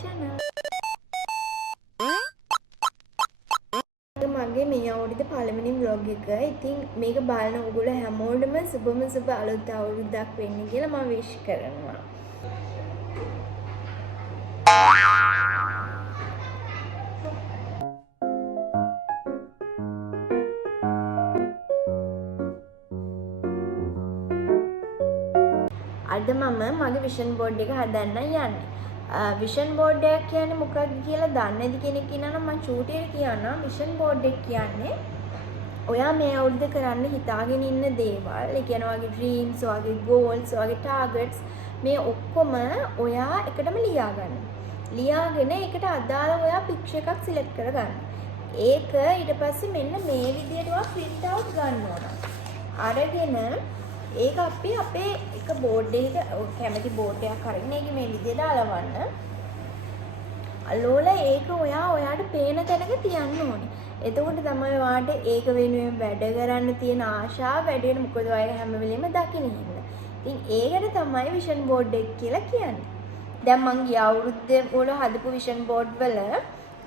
channel. මගේ මේ අවුරුද්දේ පළවෙනි vlog එක. ඉතින් මේක බලන ඔයගොල්ලෝ හැමෝටම සුබ අලුත් අවුරුද්දක් වෙන්න කියලා මම wish කරනවා. අද මම මගේ vision board එක හදන්න යන්නේ. vision board එක කියන්නේ මොකක්ද කියලා දන්නේ නැති කෙනෙක් ඉන්නා නම් මම චූටියට කියනවා vision board එක කියන්නේ ඔයා මේ අවුරුද්ද කරන්න හිතාගෙන ඉන්න දේවල්, ඒ කියන්නේ ඔයාගේ dreams, ඔයාගේ goals, ඔයාගේ targets මේ ඔක්කොම ඔයා එකටම ලියා ගන්න. ලියාගෙන ඒකට අදාළ ඔයා picture එකක් select කරගන්න. ඒක ඊට පස්සේ මෙන්න මේ විදියට ඔයා print out ගන්න ඕන. අරගෙන ඒක අපි අපේ එක බෝඩ් එකක කැමති බෝඩ් එකක් අරගෙන ඒක මේ විදිහට අලවන්න. අලෝලා ඒක ඔයාට පේන තැනක තියන්න ඕනේ. එතකොට තමයි ඔයාට ඒක වෙනුවෙන් වැඩ කරන්න තියෙන ආශාව වැඩි වෙන. මොකද ඔයාලා හැම වෙලෙම දකින්න ඉන්න. ඉතින් ඒකට තමයි vision board එක කියලා කියන්නේ. දැන් මං ගිය අවුරුද්දේ වල හදපු vision board වල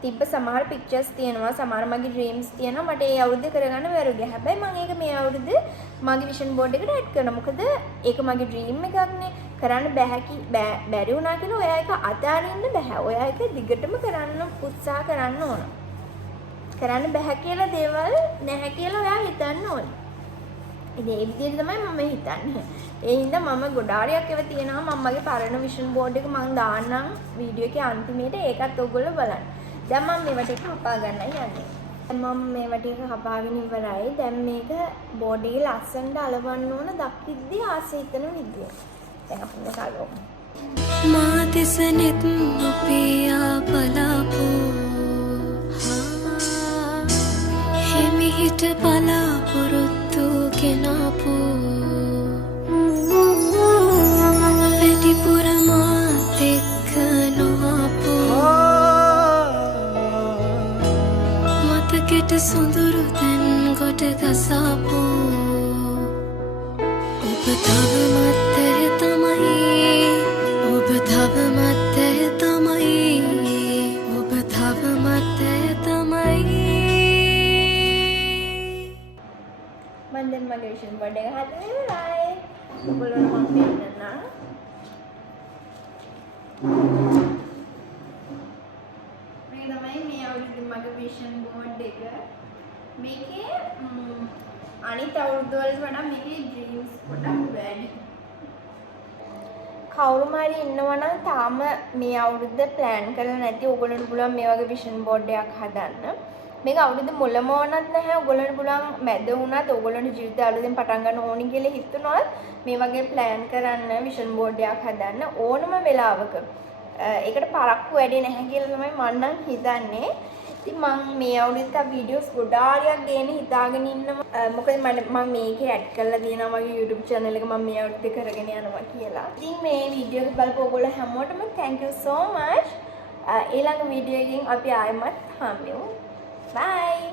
තිබ්බ සමහර pictures තියෙනවා, සමහර මගේ dreams තියෙනවා. මට ඒ අවුරුද්දේ කරගන්න බැරුව ගියා. හැබැයි මම ඒක මේ අවුරුද්දේ මගේ vision board එකට add කරනවා. මොකද ඒක මගේ dream එකක්නේ. කරන්න බැරි වුණා කියලා ඔයා ඒක අතාරින්න බෑ. ඔයා ඒක දිගටම කරන්න උත්සාහ කරන්න ඕන. කරන්න බෑ කියලා දේවල් නැහැ කියලා ඔයා හිතන්න ඕනේ. ඉතින් ඒ විදිහට තමයි මම හිතන්නේ. ඒ හින්දා මම ගොඩාරියක් ඒවා තියෙනවා. මම මගේ පරණ vision board එක මම දාන්නම් වීඩියෝ එකේ අන්තිමේට. ඒකත් ඔයගොල්ලෝ බලන්න. දැන් මම මේවට එක කපා ගන්නයි යන්නේ. මම මේවට එක කපාගෙන ඉවරයි. දැන් මේක බෝඩ් එකේ ලස්සනට අලවන්න ඕන දක්විද්දී ආසෙ හිතන විදිය. දැන් අපි මේක අලවමු. මා තිසනෙත් නොපියා බලාපෝ හිමිහිට බලාපොරොත්තු ගෙනාපෝ වැඩිපුර මාත් එක්ක නොආපෝ මතකෙට සොඳුරු තැන් ගොඩ ගසාපෝ ඔබ තවමත් ඇය තමයි ඔබ තවමත් ඇය තමයි ඔබ තවමත් ඇය තමයි මම දැන් මගේ vision board එක හදලා ඉවරයි. ඔයගොල්ලෝ මම පෙන්නන්නම්. මේ තමයි මේ අවුරුද්දේ මගේ vision board එක. මේකේ අනිත් අවුරුද්ද වලට වඩා මේකේ dreams ගොඩක් වැඩි. කවුරුම හරි ඉන්නවා නම් තාම මේ අවුරුද්ද plan කරලා නැති ඔයගොල්ලන්ට පුළුවන් මේ වගේ vision board එකක් හදන්න. මේක අවුරුද්ද මුලම ඕනත් නැහැ. ඔයගොල්ලන්ට පුළුවන් මැද වුණත් ඔයගොල්ලන්ට ජීවිතය අලුතෙන් පටන් ගන්න ඕනි කියලා හිතුනොත් මේ වගේ plan කරන්න vision board එකක් හදන්න ඕනම වෙලාවක. ඒකට පරක්කු වැඩි නැහැ කියලා තමයි මම නම් හිතන්නේ. ඉතින් මම මේ අවුරුද්දේ වීඩියෝස් ගොඩාරියක් ගේන්න හිතාගෙන ඉන්නවා. මොකද මම මේකේ ඇඩ් කරලා තියෙනවා මගේ YouTube channel එක මම මේ අවුරුද්දේ කරගෙන යනවා කියලා. ඉතින් මේ වීඩියෝ එක බලපු ඔයගොල්ලෝ හැමෝටම thank you so much. ඊළඟ වීඩියෝ එකකින් අපි ආයෙමත් හම්බෙමු. Bye!